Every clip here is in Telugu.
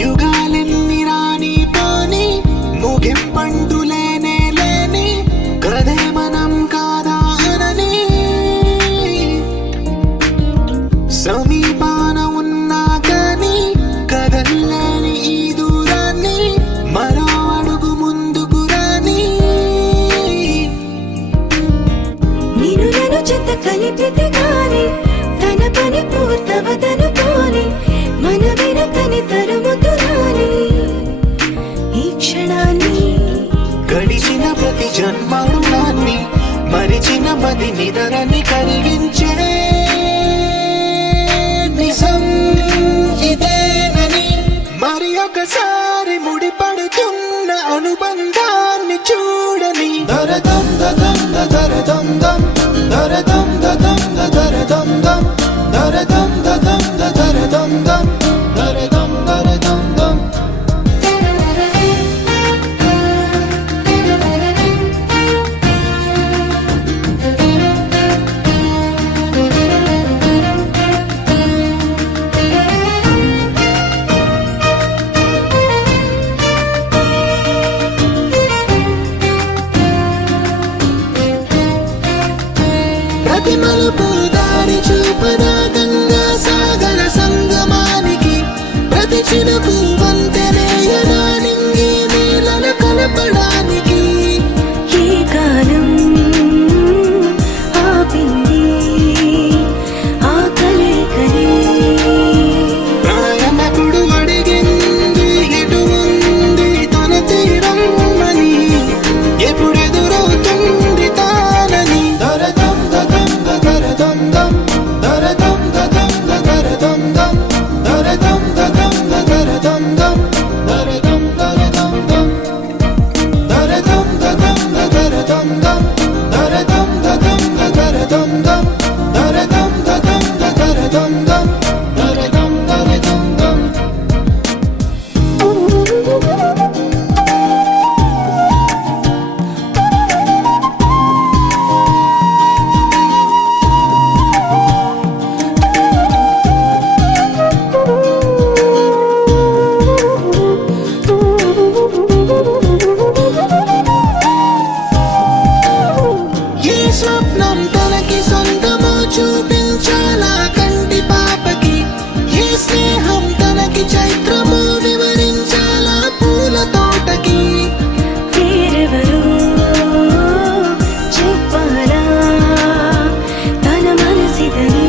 యుగాలెన్ని రాని పోని ముగింపండు లేనే లేని కథే మనం కాదా అనని సమీపాన ఉన్నా కానీ కదల్లేని ఈ దూరాన్ని మరో అడుగు ముందుకు రాని నేను నన్ను చెత్త కలిపితే గాని తన పని పూర్తవదనుకోని మన వెనకని తరుముతురాని ఈ క్షణాన్ని గడిచిన ప్రతి జన్మరుణాన్ని మరిచిన మది నిదరని కలిగించే నిజం ఇదేనని మరి ఒకసారి ముడిపడుతున్న అనుబంధాన్ని చూడని దరదం దదం దరదం దం దరదం దదం దరదం దం దరదం దదం దరదం దం దరదం దరదం దం ప్రతి మలుపు దారి చూపదా గంగా సాగర సంగమానికి ప్రతి చినుకు వంతెనేయదా నింగి నీళ్ళ కలపడానికి ఈ కాలం ఆపింది ఆ కలయికని ప్రాయమకుడు అడిగింది ఎటు ఉంది తన తీరం అని ఎప్పుడెదురవుతుంది తానని దరదం దదం దరదం దం దరదం దదం దరదం దం దరదం దదం దరదం దం దరదం దరదం దం దరదం దదం దరదం దం దరదం దదం దరదం దం దరదం దదం దరదం దం దరదం దరదం దం ఏ స్వప్నం తనకి సొంతమో చూపించాలా కంటి పాపకి ఏ స్నేహం తనకి చైత్రమో వివరించాలా పూల తోటకి వేరెవరో చెప్పాలా తన మనసిదని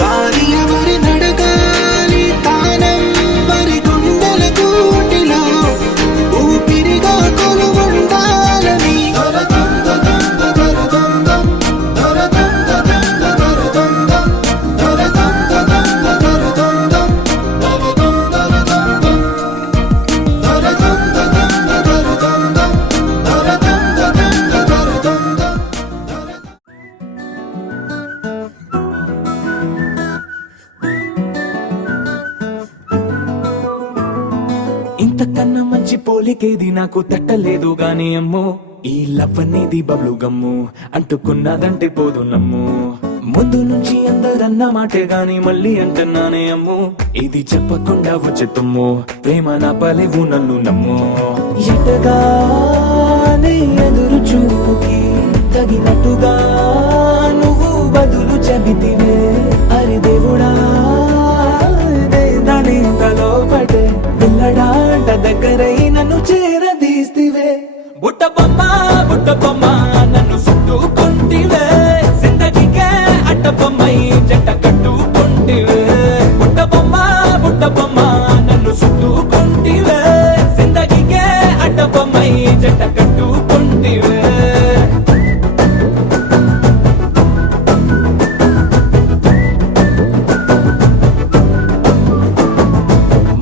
గాలి ఎవరి నడగాలి తానం వరి గుండెల కూటిలో ఊపిరిగా కొలువుండాలని దరదం దదం దరదం దం దరదం దదం దరదం దం దరదం దదం దరదం దం దరదం దరదం దం దరదం దదం దరదం దం దరదం దదం దరదం దం ఇంతకన్నా మంచి పోలికేది నాకు తట్టలేదు గాని అమ్మో ఈ లవ్ అనేది బబ్లు గమ్ము అంటుకున్నదంటే పోదు నమ్ము ముందు నుంచి అందరన్న మాటే గాని మళ్ళీ అంటున్నానే అమ్ము ఇది చెప్పకుండా వచ్చే తుమ్ము ప్రేమ నా పలేవు నన్ను నమ్ము ఎటగానే ఎదురు చూపుకి తగినట్టుగా నువ్వు బదులు చెబితివే అరే దేవుడా దాని తలో పడే పిల్లడాంట దగ్గరై నన్ను చేరదీస్తివే బుట్ట బొమ్మ నన్ను చుట్టుకుంటివే జిందగీకే అట్ట బొమ్మై జంట కట్టుకుంటివే బుట్ట బొమ్మ నన్ను చుట్టుకుంటివే జిందగీకే అట్ట బొమ్మై జంట కట్టుకుంటివే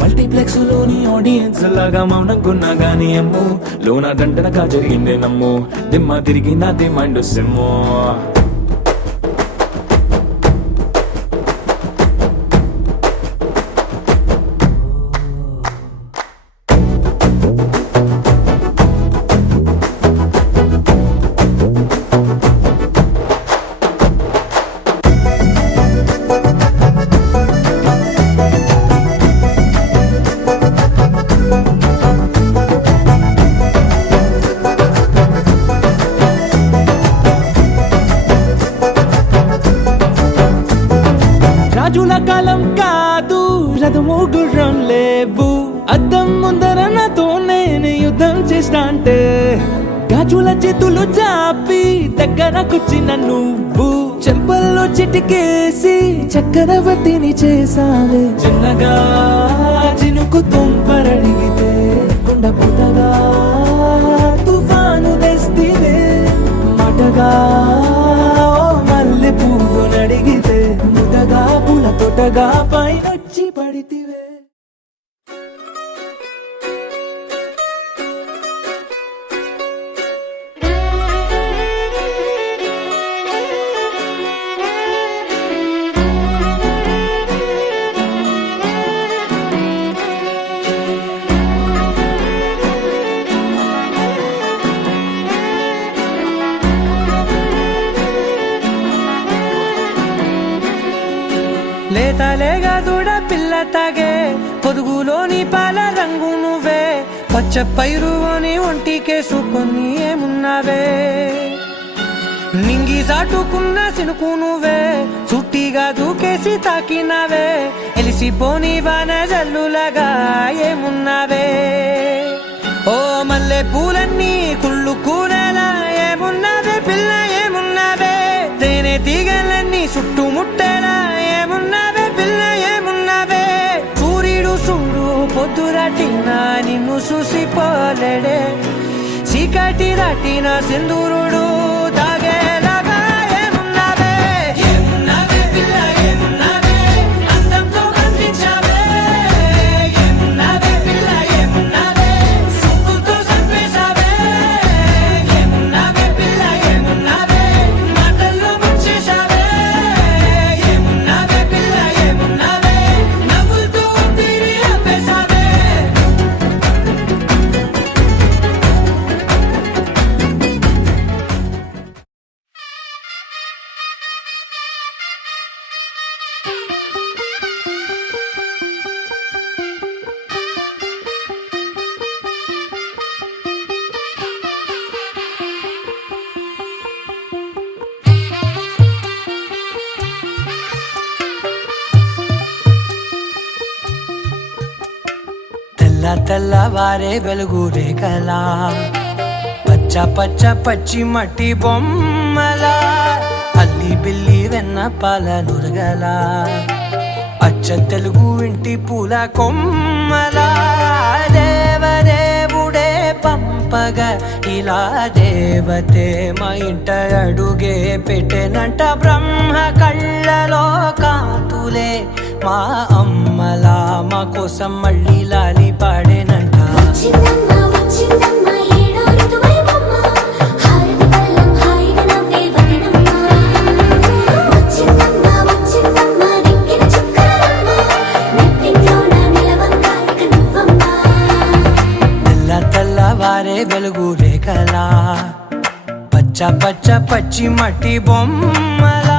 మల్టీప్లెక్స్ లోని ఆడియన్స్ లాగా మౌనంకున్నా గాని గాని అమ్ము లోన దండనగా జరిగిందే నమ్ము దిమ్మ తిరిగి నాది మైండ్ సిమ్ము రాజుల కాలం కాదు రథము గుర్రం లేవు అద్దం ముందర నాతో నేను యుద్ధం చేస్తా అంటే గాజుల చేతులు చాపి దగ్గరకొచ్చిన నువ్వు చెంపల్లో చిటికేసి చక్రవర్తిని చేసావే చిన్నగా చినుకు తుంపరడిగితే కొండ పుటగా తుఫాను తెస్తివే మటగా మల్లె పువ్వు నడిగితే ముదగా పుల తొటగా పైనొచ్చి పడితివే లేతలేగా దూడ పిల్ల తాగే పొదుగులోని పాల రంగు నువ్వే పచ్చ పైరుని ఒంటికేసుకొని ఏమున్నావే నింగి సాటుకున్న సినుకు నువ్వే చుట్టిగా దూకేసి తాకినావే ఎలిసిపోని వాన జల్లులగా ఏమున్నావే ఓ మల్లె పూలన్నీ కుళ్ళు కూరలా ఏమున్నావే పిల్ల ఏమున్నావే తేనె తీగలన్నీ చుట్టుముట్టేలా ఏమున్నావే పిల్ల ఏమున్నావే సూర్యుడు చూడు పొద్దురాటిన నిన్ను చూసిపోలేడే చీకటి రాటిన సింధూరుడు తాగేలాగా ఏమున్నావే ఏమున్నావే పిల్ల ఏమున్నావే అందంతో కనిపించావే ఏమున్నావే పిల్ల ఏమున్నావే సుక్కుతో చంపేశావే ఏమున్నావే పిల్ల ఏమున్నావే మాటల్లో ముంచేశావే ఏమున్నావే పిల్ల ఏమున్నావే నవ్వులతో ఊపిరి ఆపేశావే తెల్లవారే వెలుగు రేఖలా పచ్చ పచ్చ పచ్చి మట్టి బొమ్మలా అల్లి బిల్లి వెన్న పాల నురగలా అచ్చ తెలుగు ఇంటి పూల కొమ్మలా దేవదేవుడే పంపగా ఇలా దేవతే మా ఇంట అడుగే పెట్టెనంట బ్రహ్మ కళ్ళలో కాంతులే మా అమ్మలా మా కోసం మళ్ళీ లాలి పాడేనంట వచ్చిందమ్మ వచ్చిందమ్మ ఏడో ఋతువైవమ్మ హారతి పళ్ళం హాయిగా నవ్వే వదనమ్మ వచ్చిందమ్మ వచ్చిందమ్మ దిక్కిన చుక్కలమ్మ నెట్టింట్లోన నిలవంగా ఇక నువ్వమ్మ తెల్లవారే వెలుగు రేఖలా పచ్చ పచ్చ పచ్చి మట్టి బొమ్మలా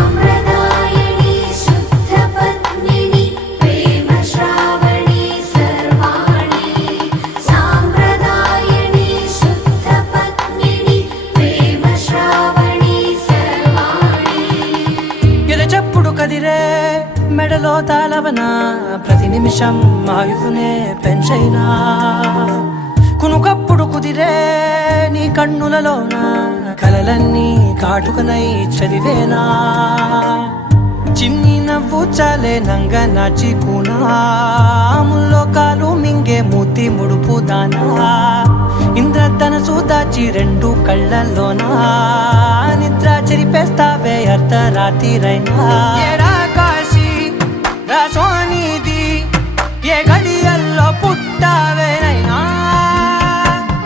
సాంప్రదాయని శుద్ధ పద్మిని ప్రేమ శ్రావణి సర్వాణి సాంప్రదాయని శుద్ధ పద్మిని ప్రేమ శ్రావణి సర్వాణి ఎరచప్పుడు కదిరే మెడలో తాళవన ప్రతి నిమిషం ఆయుధునే పెంచైనా కునుకప్పుడు కుదిరే నీ కన్నులలోన కలలన్నీ కాటుకనై చదివేనా చిన్ని నవ్వు చాలే నంగ నాచి కూనాముల్లో కాలు మింగే మూతి ముడుపు దానా ఇంద్రధనసు దాచి రెండు కళ్ళల్లోనా నిద్ర చెరిపేస్తావే అర్ధరాత్రిరైనా ఏరా కాశీ రా సోనిది ఏ గడియల్లో పుట్టావేనైనా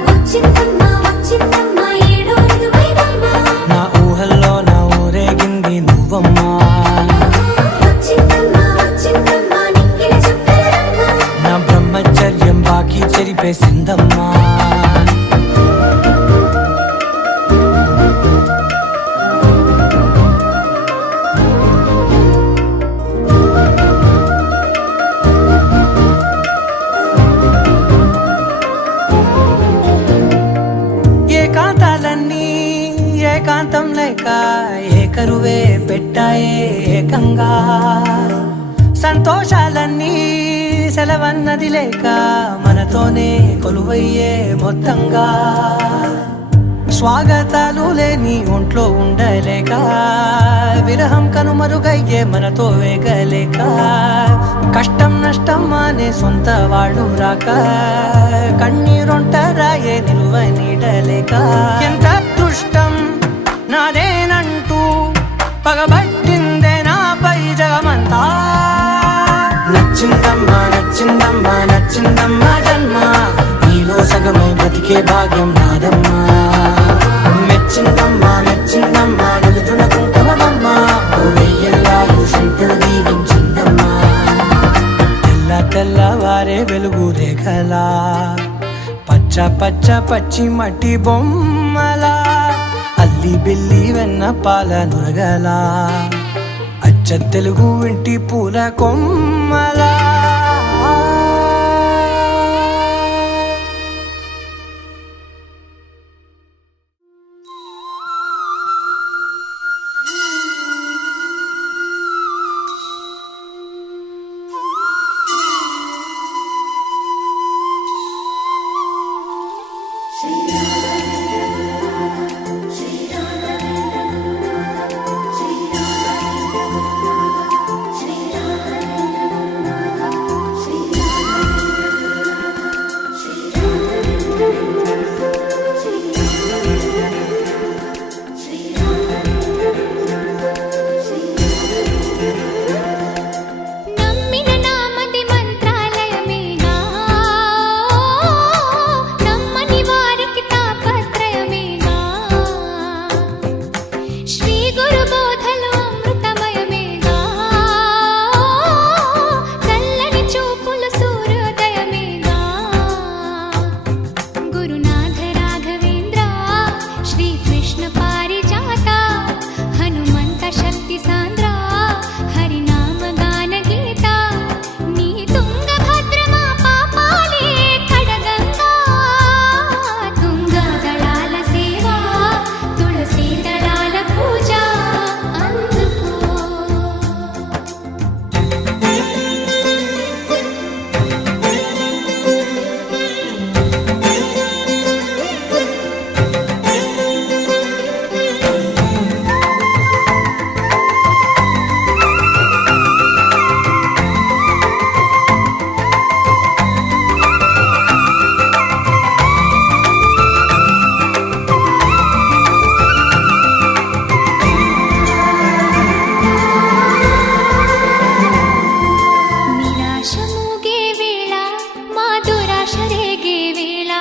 వచ్చిందమ్మా వచ్చిందమ్మా ఏడో ఋతువైవమ్మా నా ఊహల్లో నా ఊరేగింది నువ్వమ్మా వచ్చిందమ్మా వచ్చిందమ్మా నిక్కిన చుక్కలమ్మా నా బ్రహ్మచర్యం బాకీ చెరిపేసిందమ్మా ఏకాంతాలన్నీ ఏకాంతం లేక ఏకరువే పెట్టాయే ఏకంగా సంతోషాలన్నీ సెలవన్నది లేక మనతోనే కొలువయ్యే మొత్తంగా స్వాగతాలు లేని ఒంట్లో ఉండలేక విరహం కనుమరుగయ్యే మనతో వేగలేక కష్టం నష్టం అనే సొంత వాళ్ళు రాక కన్నీరొంటరాయే నిలువ నీడలేక ఎంత అదృష్టం నాదేనంటూ పగబట్టిందే నాపై జగమంతా నచ్చిందమ్మా నచ్చిందమ్మా నచ్చిందమ్మా జన్మ నీలో సగమై బ్రతికే భాగ్యం నాదమ్మా మెచ్చిందమ్మా మెచ్చిందమ్మా నలుతున కుంకుమమ్మా వెయ్యల్లాలు శిల్పులు దీవించిందమ్మా తెల్ల తెల్లవారే వెలుగు రేఖలా పచ్చ పచ్చ పచ్చి మట్టి బొమ్మలా అల్లి బిల్లి వెన్న పాల నురగలా అచ్చ తెలుగు ఇంటి పూల కొమ్మలా నమ్మిన నామది మంత్రాలయమేగా నమ్మని వారికి తాపత్రయమేగా శ్రీ గురు బోధలు అమృతమయమేగా చల్లని చూపుల సూర్యోదయమేగా గురునాథ రాఘవేంద్ర శ్రీ కృష్ణ పారిజాత హనుమంత శక్తి సాంద్ర హరినామ గాన గీత నీ తుంగభద్ర మా పాపాలే కడగంగా తుంగ దళాల సేవ తులసి దళాల పూజ అందుకో నిరాశ మూగే వేళ మా దురాశ రేగే వేళ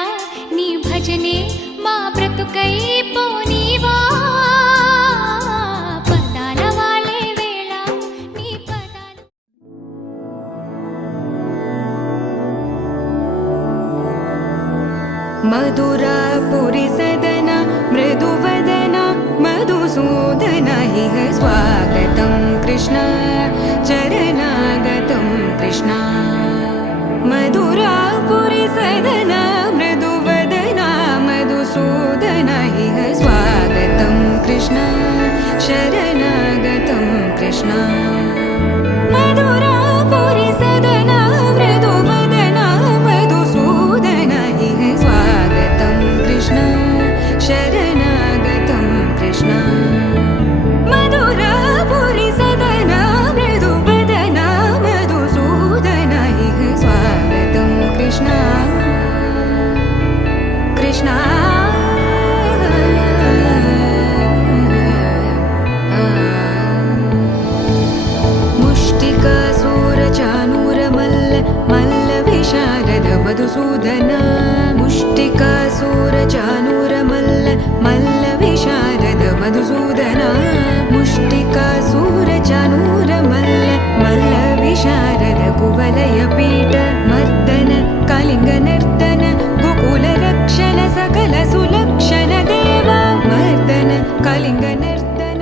నీ భజనే మా బ్రతుకై పోనీవా పదాల వాళే వేళ నీ పదాల मधुरापुरि सदन मृदुवदन मधुसूदन इह स्वागतं कृष्ण चरणागतं कृष्ण मधुरापुरि सदन मृदुवदन मधुसूदन इह स्वागतं कृष्ण शरणागतं कृष्ण मधुरापुरि सदन मृदुवदन मधुसूदन इह स्वागतं कृष्ण शरणागतं कृष्ण मधुरापुरि सदन मृदु మల్ల విశారద మధుసూదన ముష్టికాసుర చానూర మల్ల మల్ల విశారద మధుసూదన ముష్టికాసుర చానూర మల్ల మల్ల విశారద కువలయ పీఠ మర్దన కళింగ నర్తన గోకుల రక్షణ సకల సులక్షణ దేవ మర్దన కళింగ నర్తన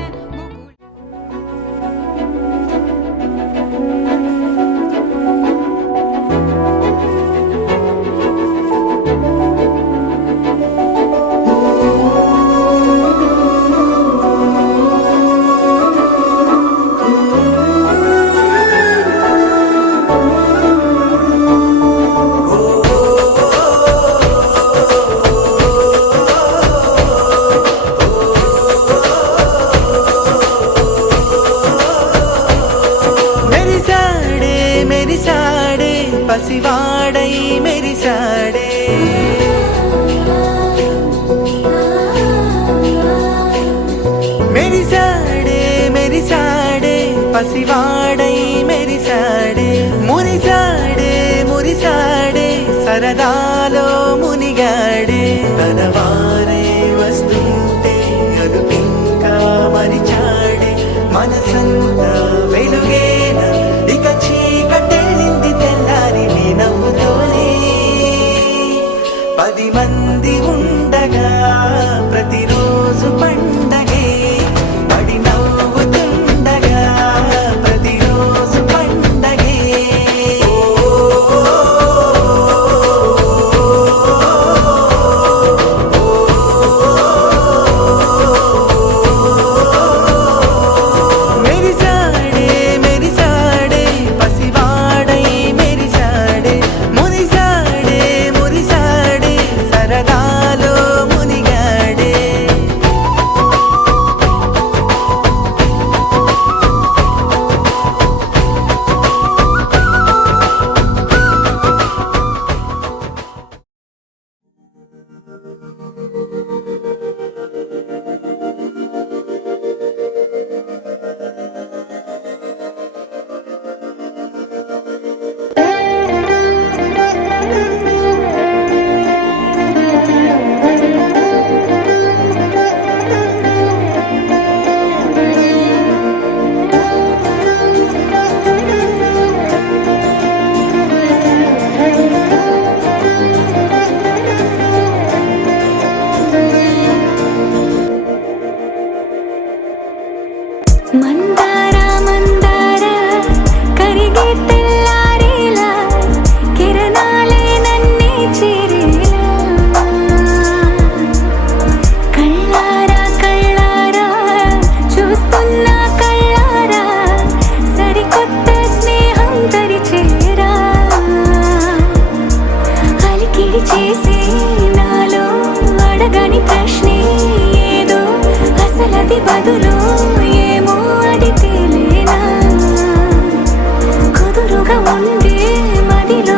మెరిసాడే మెరిసాడే పసివాడై మెరిసాడే మెరిసాడే మెరిసాడే పసివాడై మెరిసాడే మురిసాడే మురిసాడే సరదాలో మునిగాడే తన వారే వస్తుంటే అదుపింకా మరిచాడే మనసంతా వెలుగేన ఇక చీకటెళ్ళింది తెల్లారి నీ నవ్వుతోనే 10 మంది ఉండగా ప్రతిరోజు పండగే పడి నవ్వుతుండగా ప్రతిరోజు పండగే మెరిసాడే మెరిసాడే పసివాడై మెరిసాడే మురిసాడే మురిసాడే సరదాలో మునిగాడే మందార మందార కరిగే తెల్లారేలా కిరణాలే నన్నే చేరేలా కళ్ళారా కళ్ళారా చూస్తున్నా కళ్ళారా సరికొత్త స్నేహం తరిచేరా అలికిడి చేసే నాలో అడగని ప్రశ్నే ఏదో అసలది బదులు ఏమో అది తేలేనా కుదురుగా ఉండే మదిలో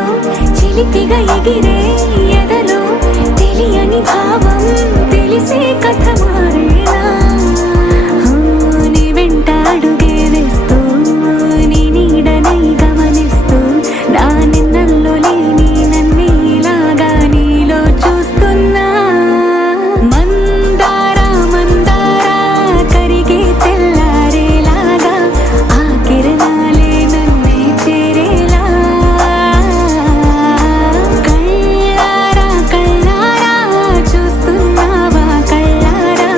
చిలిపిగా ఎగిరే ఎదలో తెలియని భావం తెలిసే కథ మారేనా నీ వెంట అడుగే వేస్తూ నీ నీడనై గమనిస్తూ నా నిన్నల్లో లేని నన్నే ఇలాగా నీలో చూస్తున్నా మందార మందార కరిగే తెల్లారేలాగా ఆ కిరణాలే నన్నే చేరేలా కళ్ళారా కళ్ళారా చూస్తున్నావా కళ్ళారా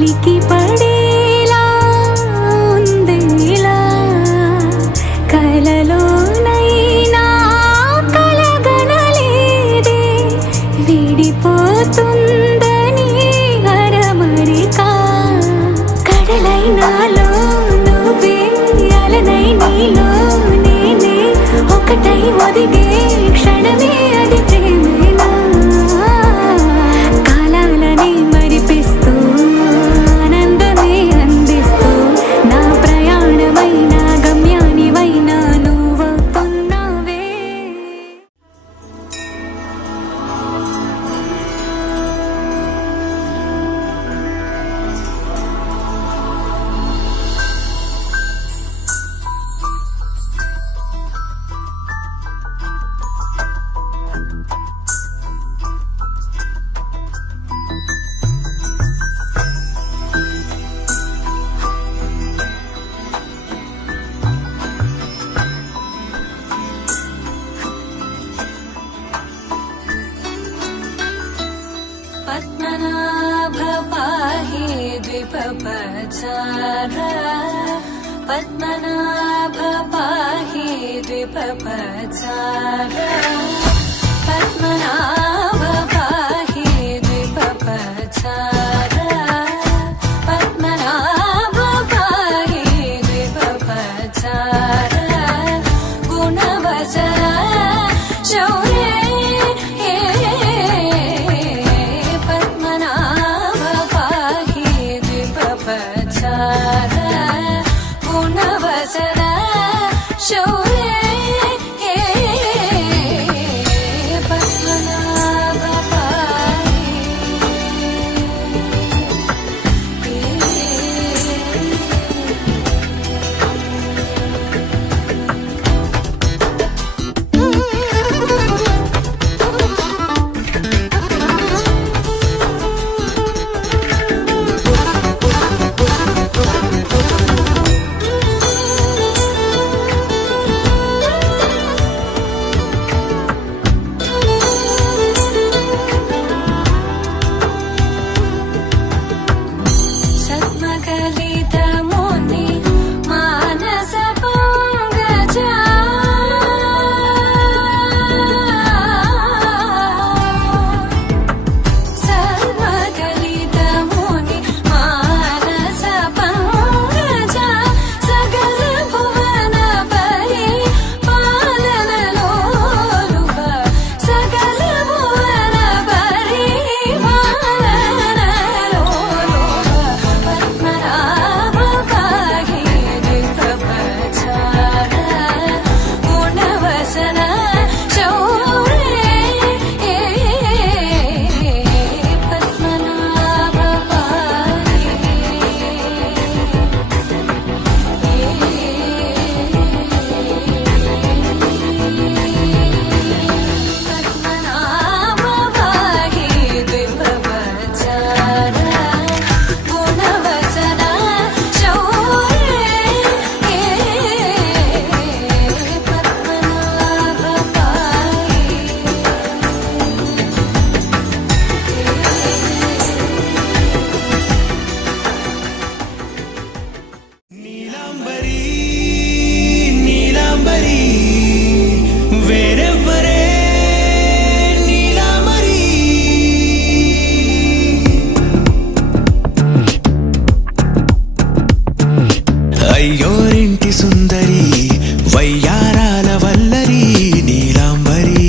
ఉలికి పడేలా ఉందిలా కలలోనైనా కలగనలేదే విడిపోతుందని అరమరిక కడలైనాలో నువ్వే అలనై నీలో నేనే ఒకటై ఒదిగే క్షణమే అది ప్రేమేనా కాలాలని మరిపిస్తూ ఆనందమే అందిస్తూ నా ప్రయాణమైన గమ్యానివైనా నువ్వవుతున్నావే पद्मनाभ पाहि द्विपपचार पद्मनाभ पाहि द्विपपचार पद्मनाभ पाहि द्विपपचार पद्मनाभ पाहि द्विपपचार गुणवचन शौर्ये पद्मनाभ पाहि द्विपपचार गुणवचन शौर्ये पद्मनाभ सद्मकलितमुनि मानस पंकजा सद्मकलितमुनि मानस पंकजा सकल भुवन परि पालन लोलुप सकल भुवन परि पालन लोलुप पद्मनाभ पाहि द्विपपचार गुणवचन शौर्ये पद्मनाभ पद्मनाभ पाहि द्विपपचार गुणवचन शौर्ये पद्मनाभ నీలాంబరి నీలాంబరి వేరెవ్వరే నీలాంబరి అయ్యోరింటి సుందరి వయ్యారాల వల్లరి నీలాంబరి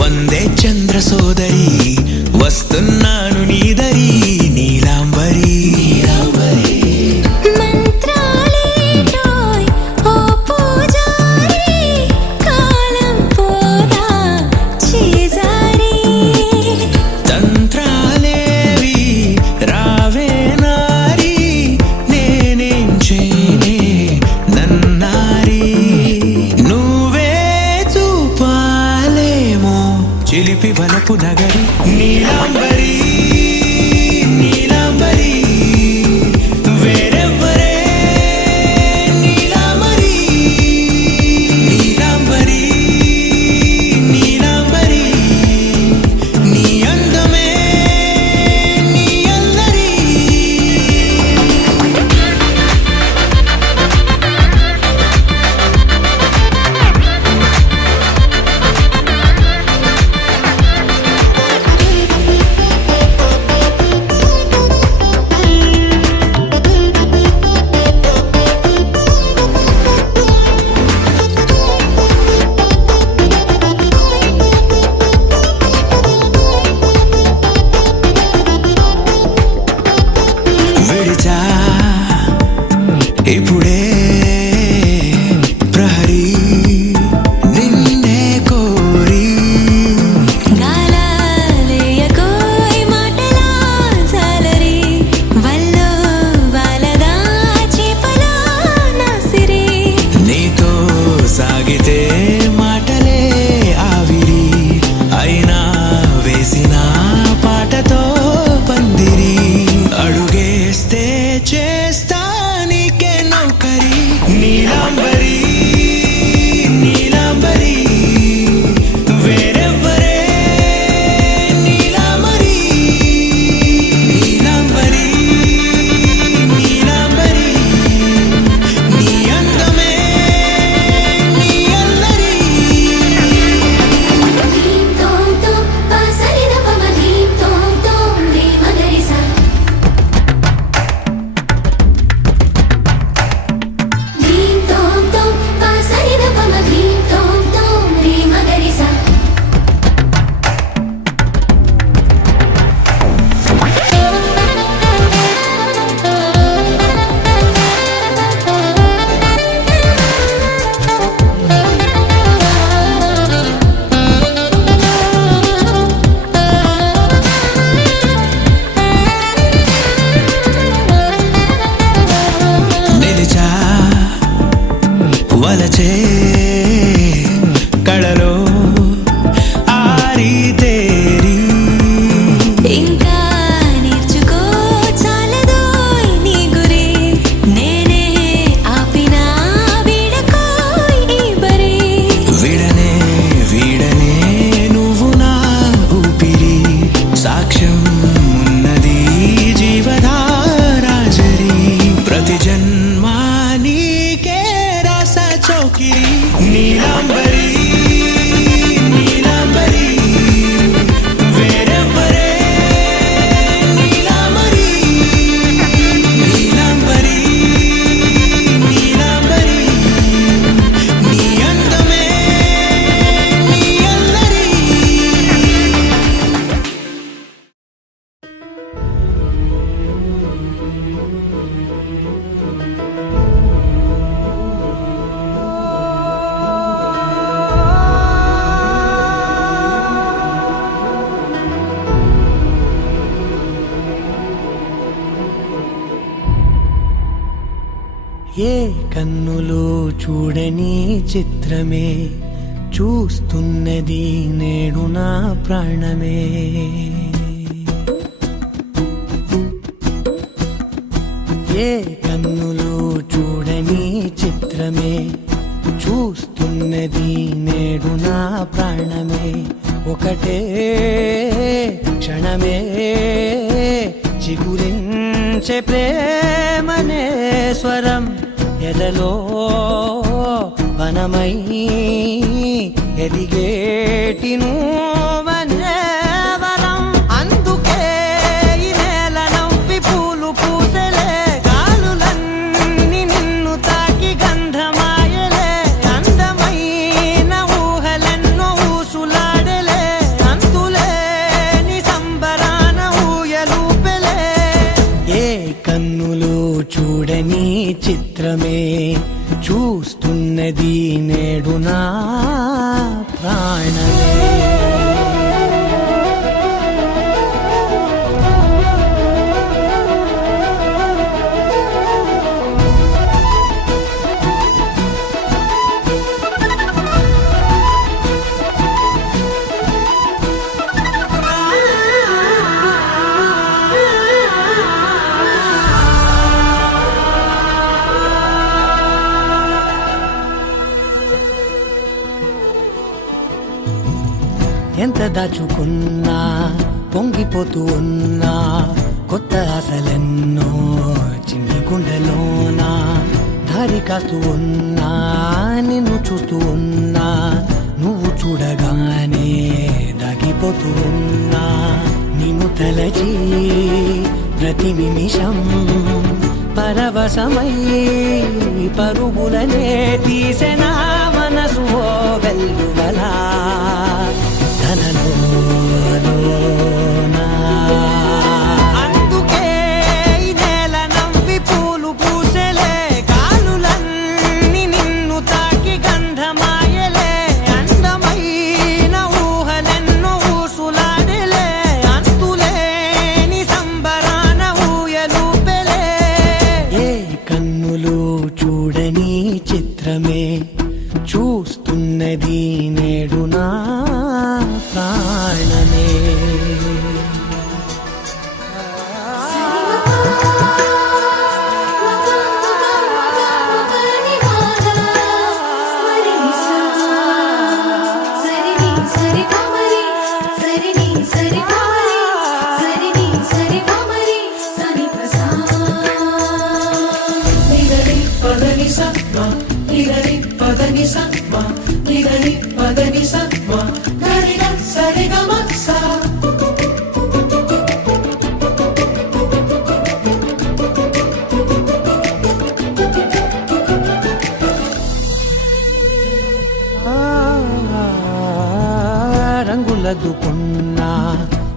వందే చంద్ర సోదరి వస్తున్నాను నీదరి నీలాంబరి మంత్రాలేటోయ్ ఓ పూజారి కాలం పోదా చేజారి తంత్రాలేవి రావే నారి నేనేం చేయనే విడిచా ఇప్పుడే ప్రహరీ నిన్నే కోరి గాలాలేయకోయ్ మాటలా జాలరి వల్లో వాలదా చేపలా నాసిరి నీతో సాగితే మాటలే ఆవిరి అయినా వేసిన పాటతో పందిరి అడుగేస్తే చేస్తా నీకే నౌకరి నీలాంబరి నీలాంబరి వేరెవ్వరే నీలాంబరి నీలాంబరి నీలాంబరి నీ అందమే నీ అల్లరి ధీం తోం తోం పాసరిద పమ ధీం తోం తోం రే మగరిస ధీం తోం తోం పాసరిద పమ ధీం తోం తోం రే మగరిస నిలిచా వలచే కళలో ఆరి తేరి ఇంకా నేర్చుకో చాలదోయ్ నీ గురి నేనే ఆపినా వీడకోయ్ ఈ బరి విడనే వీడనే నువ్వు నా ఊపిరి సాక్ష్యం ఉన్నది జీవధారాజరి ప్రతి జన్మా నీకే రాస చౌకిరి నీలాంబరి నీలాంబరి వేరెవ్వరే నీలాంబరి నీలాంబరి నీలాంబరి నీ అందమే నీ అల్లరి ఏ కన్నులో చూడని చిత్రమే చూస్తున్నది నేడు నా ప్రాణమే ఏ కన్నులో చూడని చిత్రమే చూస్తున్నది నేడు నా ప్రాణమే ఒకటే క్షణమే చిగురించే ప్రేమనే స్వరం ఎదలో వనమై ఎదిగేటి నువ్వనే వరం అందుకే ఈ నేల నవ్వి పూలు పూసలే గాలులన్నీ నిన్ను తాకి గంధమాయలే అందమైన ఊహలెన్నో ఊసులాడలే అంతులేని సంబరాన ఊయలూపెలే ఏ కన్నులో చూడని చిత్రమే చూస్తున్నది నేడు నా ప్రాణమే ఎంత దాచుకున్నా పొంగిపోతూ ఉన్నా కొత్త ఆశలెన్నో చిన్న గుండెలోనా దారి కాస్తూ ఉన్నా నిన్ను చూస్తూ ఉన్నా నువ్వు చూడగానే దాగిపోతూ ఉన్నా నిన్ను తలచి ప్రతి నిమిషం పరవశమై పరుగులనే తీసెనా మనసు ఓ వెల్లువలా తనలోనా అందుకే ఈ నేల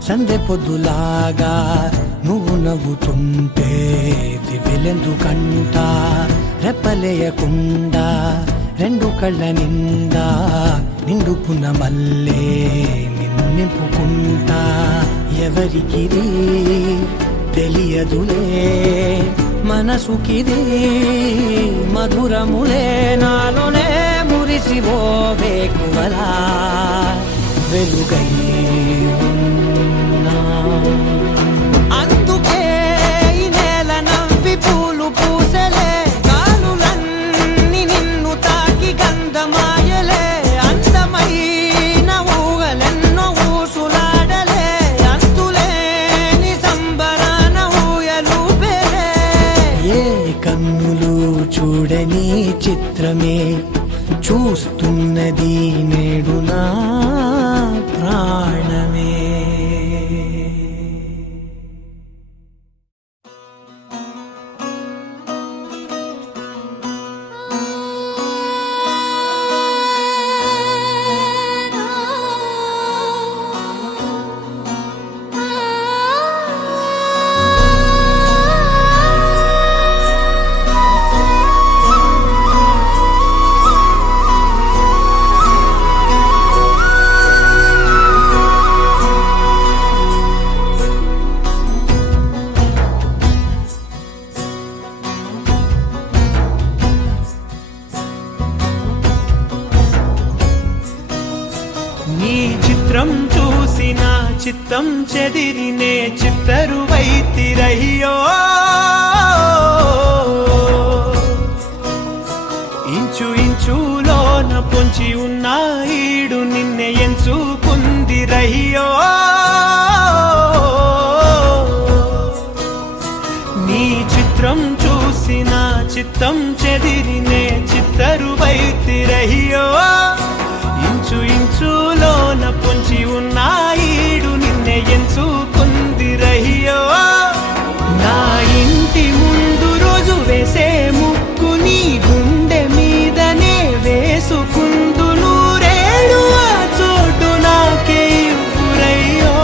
సందె పొద్దులాగా నువ్వు నవ్వుతుంటే దివ్వెలెందుకంట రెప్పలేయకుండా రెండు కళ్ళ నిండా నిండుకున్న మల్లే నిన్ను నింపుకుంటా ఎవరికిది తెలియదులే మనసుకిది మధురములే నాలోనే మురిసివో వేకువలా వెలుగై ఉన్నా. అందుకే ఈ నేల నవ్వి పూలు పూసలే గాలులన్నీ నిన్ను తాకి గంధమాయలే అందమైన ఊగలెన్నో ఊసులాడలే అంతులేని సంబరాన ఊయలూపేలే ఏ కన్నులు చూడని చిత్రమే చూస్తున్నది నేడు నా ప్రాణమే. నీ చిత్రం చూసి నా చిత్తం చెదిరినే చిత్తరువైతిరయ్యో ఇంచు ఇంచులోన పొంచి ఉన్న ఈడు నిన్నే ఎంచుకుందిరయ్యో నీ చిత్రం చూసి నా చిత్తం చెదిరినే చిత్తరువైతిరయ్యో ఇంచు ఇంచులోన పొంచి ఉన్న ఈడు నిన్నే ఎంచుకుందిరయ్యో నా ఇంటి ముందు రోజు వేసే ముక్కు నీ గుండె మీదనే వేసుకుందు నూరేడు ఆ చోటు నాకే ఇవ్వురయ్యో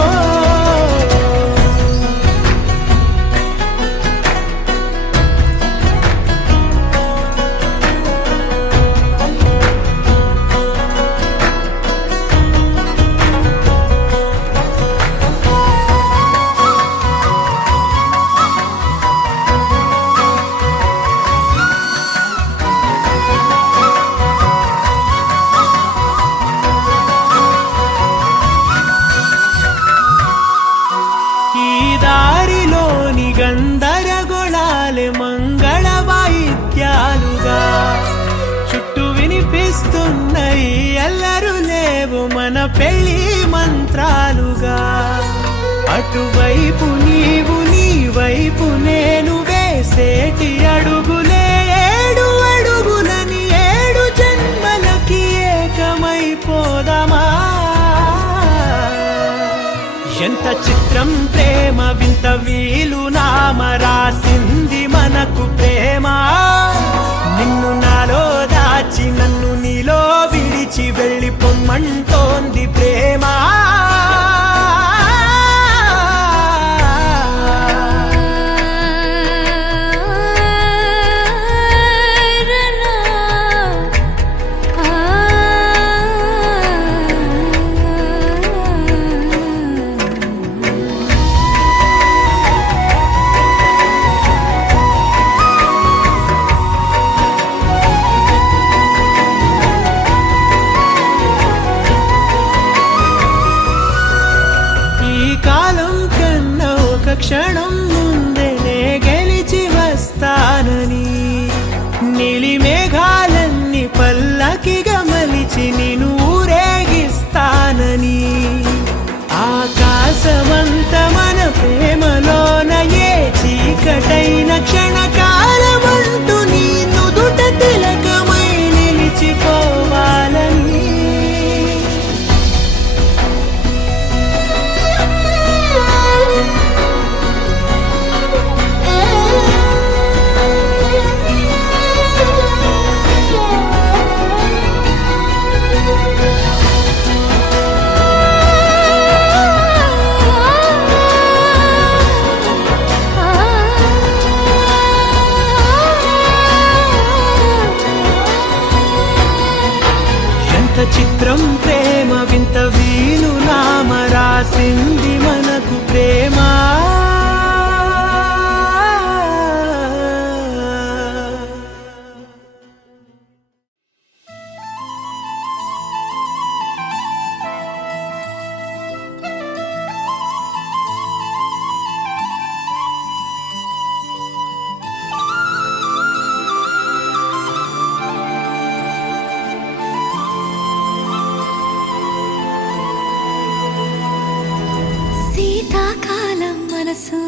గందరగోళాలే మంగళ వాయిద్యాలుగా చుట్టూ వినిపిస్తున్నాయి ఎల్లరు లేవు మన పెళ్లి మంత్రాలుగా అటువైపు నీవు నీ వైపు నేను వేసేటి అడుగులే ఏడు అడుగులని ఏడు జన్మలకి ఏకమైపోదామా ఎంత చిత్రం ప్రేమ వింత వీలు నామ రాసింది మనకు ప్రేమ నిన్ను నాలో దాచి నన్ను నీలో విడిచి వెళ్ళిపోమ్మంటోంది ప్రేమ క్షణం ముందేనే గెలిచి వస్తానని నీలి మేఘాలన్నీ పల్లకిగా మలిచి నిన్ను ఊరేగిస్తానని ఆకాశమంత మన ప్రేమలోన ఏ చీకటైన క్షణకాలమంటూ నీ నుదుట తిలకమై నిలిచిపోవాలని ఆ చిత్రం ప్రేమ వింత వీలు నామ రాసింది మనకు ప్రేమ శీతాకాలం మనసు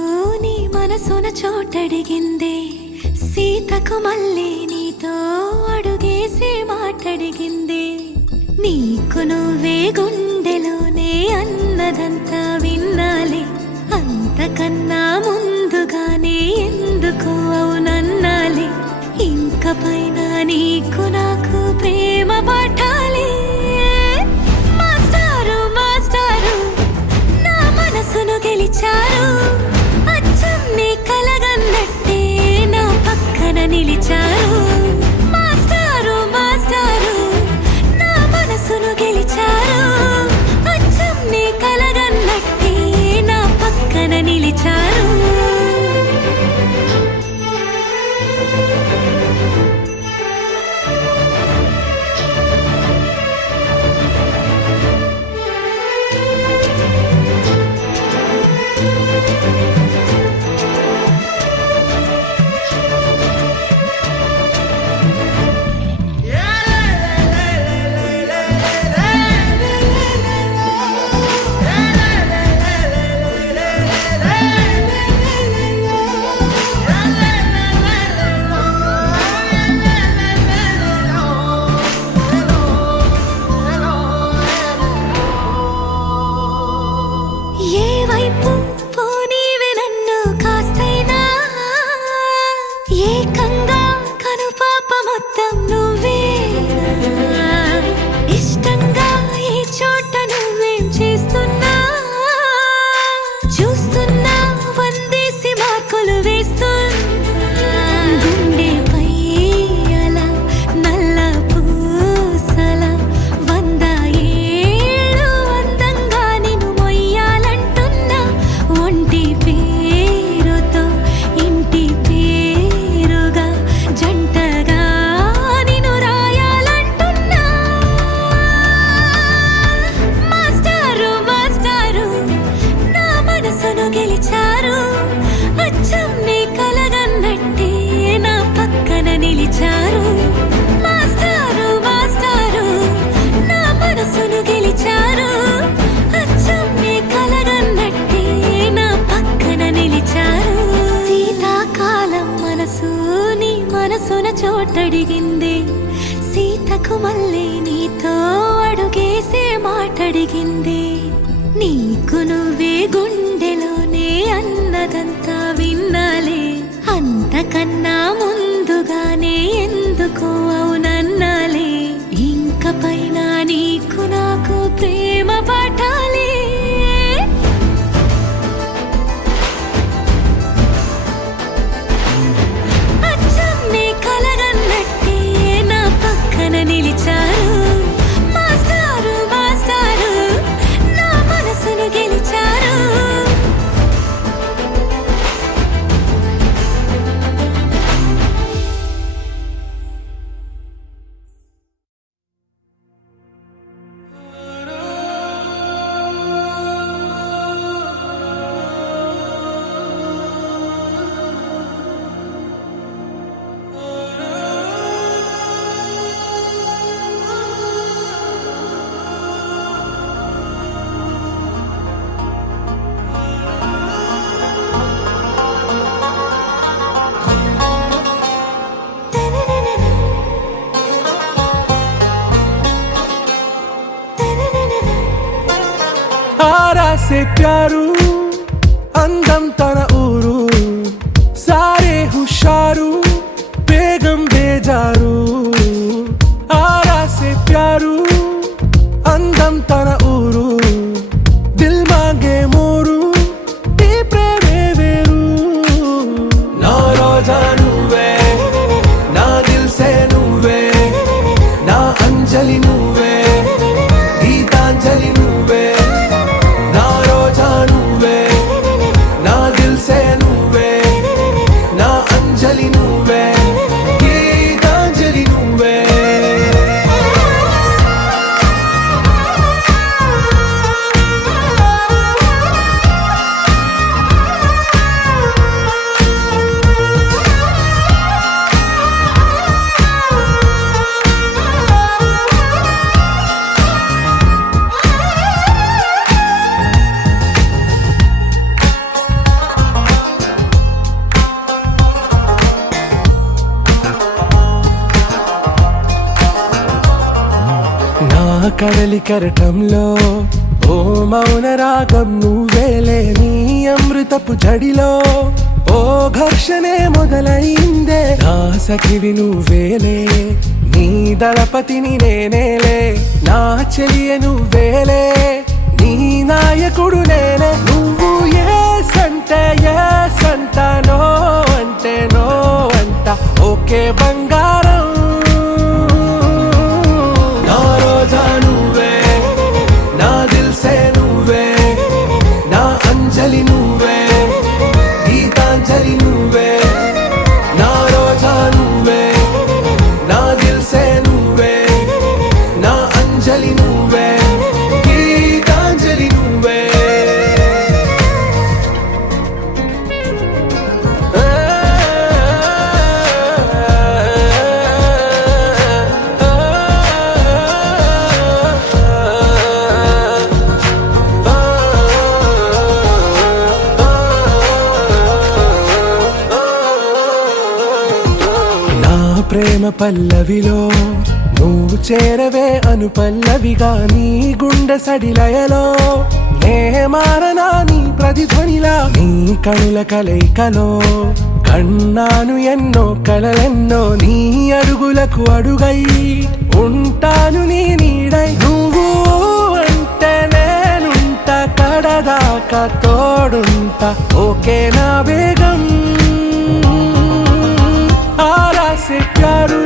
నీ మనసున చోటడిగిందే సీతకు మళ్ళీ నీతో అడుగేసి మాటడిగిందే నీకు నువ్వే గుండెలోనే అన్నదంతా విన్నాలే అంతకన్నా ముందుగానే ఎందుకు అవునన్నాలే ఇంక పైన నీకు నాకు ప్రేమ పాఠాలే మాస్టారు మాస్టారు నా మనసును గెలిచారు అచ్చం నీ కలగన్నట్టే నా పక్కన నిలిచారు మాస్టారు మాస్టారు నా మనసును గెలిచారు అచ్చం నీ కలగన్నట్టే నా పక్కన నిలిచారు ఏ వైపు పోనీవే నన్ను కాస్తైనా ఏకంగా కనుపాప మొత్తం నువ్వే ఇష్టంగా ఈ చోట నువ్వేం చేస్తున్నా చూస్తున్నా వందేసి మార్కులు వేస్తున్నా గుండెపై అలా నల్ల పూసల 100 ఏళ్ళు అందంగా నిన్ను మొయ్యాలంటున్నా ఒంటి పేరుతో ఇంటి పేరుగా జంటగా నిన్ను రాయాలంటున్నా మాస్టారు మాస్టారు నా మనసును గెలిచారు అచ్చం నీ కలగన్నట్టే నా పక్కన నిలిచారు మాస్టారు మాస్టారు నా మనసును గెలిచారు అచ్చం నీ కలగన్నట్టే నా పక్కన నిలిచారు శీతాకాలం మనసు నీ మనసున చోటడిగింది సీతకు మళ్ళీ నీతో అడుగేసే మాటడిగింది నీకు నువ్వే గుండెలోనే అన్నదంతా విన్నాలే అంతకన్నా ముందుగానే ఎందుకు అవునన్నాలే ఇంక పైన నీకు నాకు ప్రేమ పాఠాలే అచ్చం నీ కలగన్నట్టే నా పక్కన నిలిచారు మాస్టారు మాస్టారు నా మనసును గెలిచారు आरा से प्यारू అందం తన ఊరు సారే హుషారు బేగం బేజారు ఆరా సే ప్యారు అందం తన ఊరు దిల్ మాంగే మోరు ఈ ప్రేమే వేరు నా రోజా నువ్వే నా దిల్ సే నువ్వే నా అంజలి నువ్వే కడలి కెరటంలో ఓ మౌన రాగం నువ్వేలే, నీ అమృతపు జడిలో ఓ ఘర్షణే మొదలైందే. నా సఖివి నువ్వేలే, నీ దళపతిని నేనేలే, నా చెలియ నువ్వేలే, నీ నాయకుడు నేనే. నువ్వు ఏ సంట నో అంటే నో అంట, ఓకే బంగారం. నా రోజా నువ్వే, నా దిల్సే నువ్వే, నా అంజలి నువ్వే, గీతాంజలి నువ్వే. నా రోజా నువ్వే, నా దిల్సే నువ్వే, నా అంజలి నువ్వే, గీతాంజలి నువ్వే. నా ప్రేమ పల్లవిలో నువ్వు చేరవే అను పల్లవిగా, నీ గుండె సడిలయలో నే మారనా నీ ప్రతిధ్వనిలా. నీ కనుల కలయికలో కన్నాను ఎన్నో కలలెన్నో, నీ అడుగులకు అడుగై ఉంటాను నీ నీడై. నువ్వు అంటే నేనుంట కడదాకా తోడుంట, ఓకే నా బేగం. ఆరాసే ప్యారు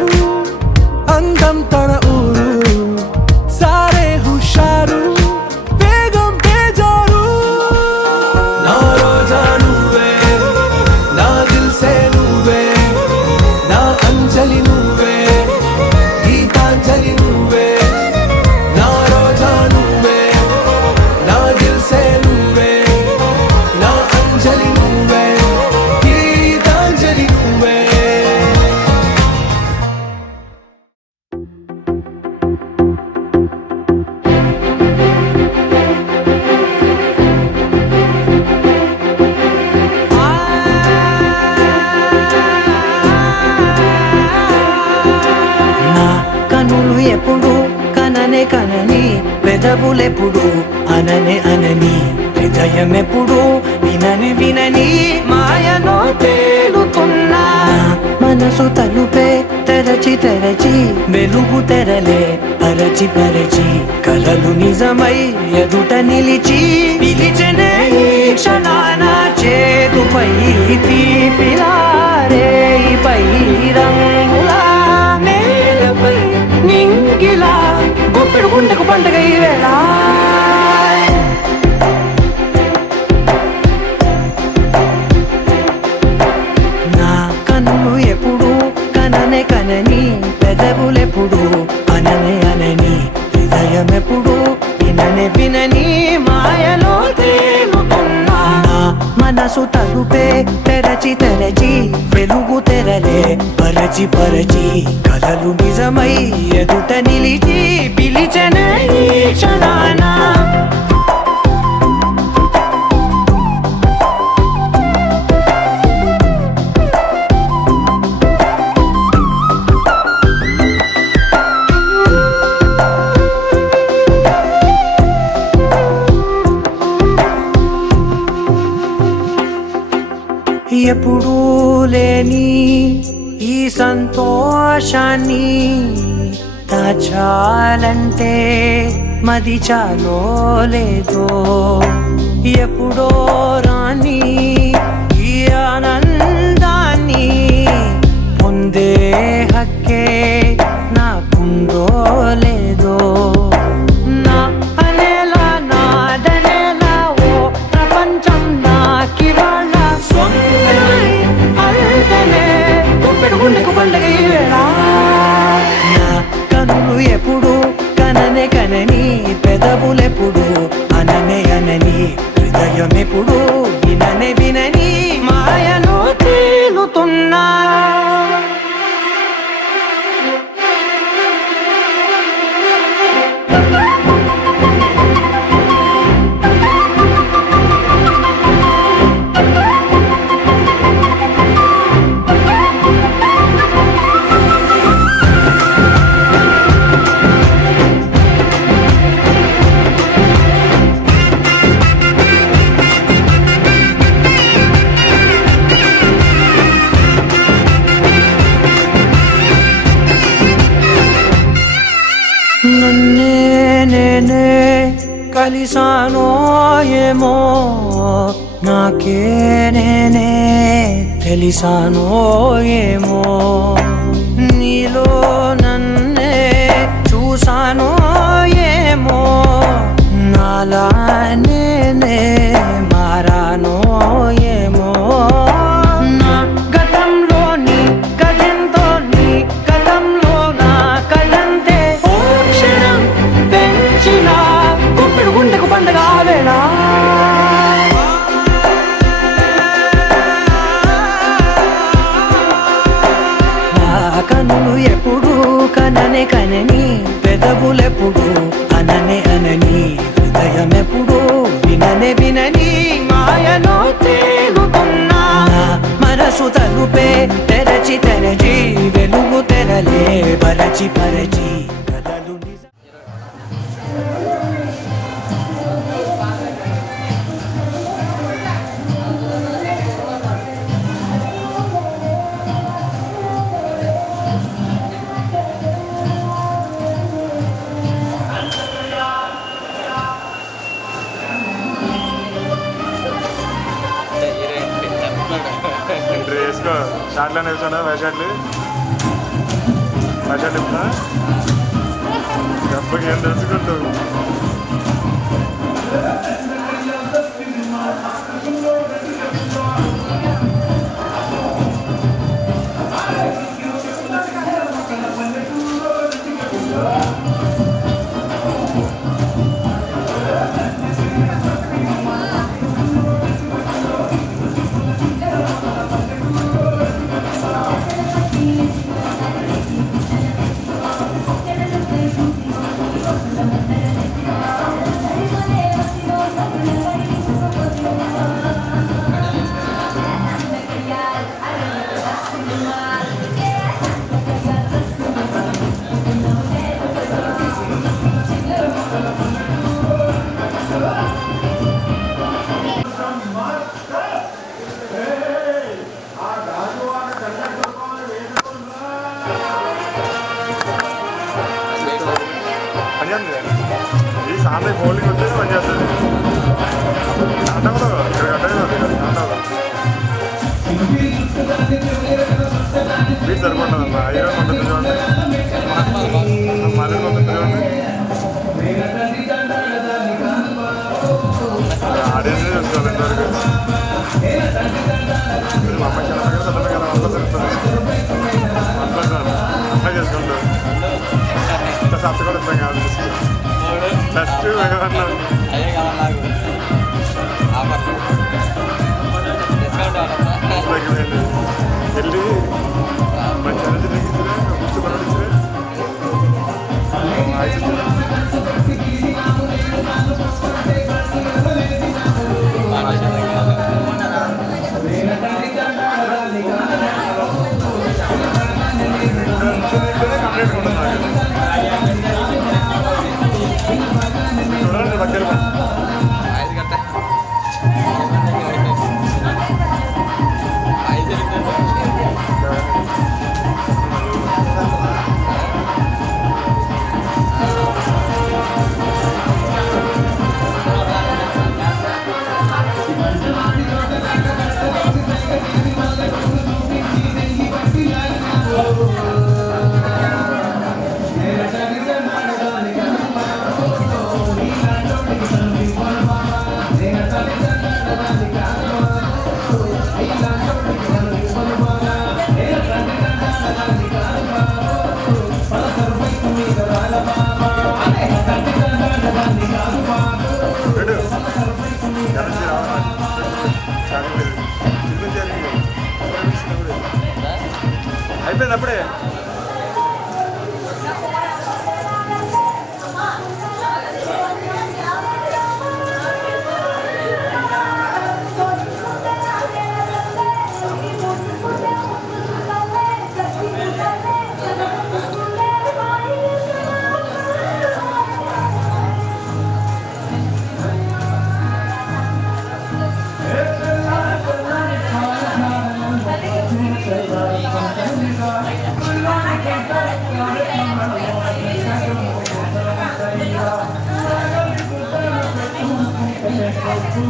అందం తన ఊరు, సారే హుషారు బేగం బేజారు. నా రోజా నువ్వే, నా దిల్సే నువ్వే, నా అంజలి నువ్వే, గీతాంజలి నువ్వే. నా రోజా నువ్వే, నా దిల్సే నువ్వే, నా అంజలి నువ్వే, గీతాంజలి నువ్వే. నా కనులు ఎప్పుడు కననే కనని, పెదవులెప్పుడు అననే అనని, హృదయం ఎప్పుడు వినని వినని, మాయలో తేలుతున్నా. మనసు తలుపే తెరచి తెరచి, వెలుగు తెరలే పరచి పరచి, కలలు నిజమై ఎదుట నిలిచి, పిలిచెనే ఈ క్షణాన చేతుపై తీపిలారే పై రంగులా, నేలపై నింగిలా, గుప్పెడు గుండెకు పండుగ ఈ వేళ. నా కన్ను ఎప్పుడు కననే కనని, పెదవులెప్పుడు అననే అనని, హృదయం ఎప్పుడు విననే వినని, మాయలో తేలుతున్నా. నా మనసు తలుపే తెరచి తెరచి, వెలుగు తెరలే పరచి పరచి, కలలు నిజమై ఎదుట నిలిచి, పిలిచెనే ఈ క్షణాన. ఎప్పుడూ లేని ఈ సంతోషాన్ని దాచాలంటే మది చాలో లేదో, ఎప్పుడో రాని ఈ ఆనందాన్ని పొందే హక్కే నాకుందో లేదో. నా అనేలా నాదనేలా ఓ ప్రపంచం నాకివాళ్ళ సొంతమై అల్దనే, గుప్పెడు గుండెకు పండుగ ఈ వేళ. నా కనులు ఎప్పుడు కననే కనని, పెదవులెప్పుడు అననే అనని, హృదయం ఎప్పుడు విననే వినని, మాయలో తేలుతున్నా. కలిసానో ఏమో నాకే నేనే తెలిసానో ఏమో నీలో నన్నే చూసానో ఏమో నాలా నేనే మారానో ఏమో నా గతంలోని కథంతో నీ గతంలో నా కథంతే ఓ క్షణం పెంచిన గుప్పెడు గుండెకు పండగ వేళ కనులు ఎప్పుడు కననే కనని పెదవులెప్పుడు అననే అనని హృదయం ఎప్పుడు విననే వినని మాయలో తేలుతున్నా మనసు తలుపే తెరచి తెరచి వెలుగు తెరలే పరచి పరచి కలలు నిజ ఎంట్రీ వేసుకో షార్ట్లో వేసాడా వైషాట్లు వైషాట్లు ఇప్పుడా దెబ్బకి ఏం తెలుసుకుంటావు ఈ సార్లు బౌలింగ్ వచ్చేది పని చేస్తుంది అంటావు ఇక్కడ అంటావు బీట్ సరిపడుతుందమ్మా హీరో ఉంటుంది చూడండి మళ్ళీ ఉంటుంది చూడండి ఆడియన్స్ చూసుకోవాలి ఇంతవరకు మా అమ్మాయి చిన్న చదువు కదా అంతా జరుగుతుంది అట్లా చేసుకుంటారు ఇంత సత్త కూడా ఇస్తాం కాదు ఫస్ట్ ఏమన్నా వెళ్ళి మంచి ఎనర్జీ తగ్గించలే గుర్తు పడిచిలే కంప్లీట్గా ఉండదు చూడండి దగ్గర అయిపోయింది అప్పుడే పరిచి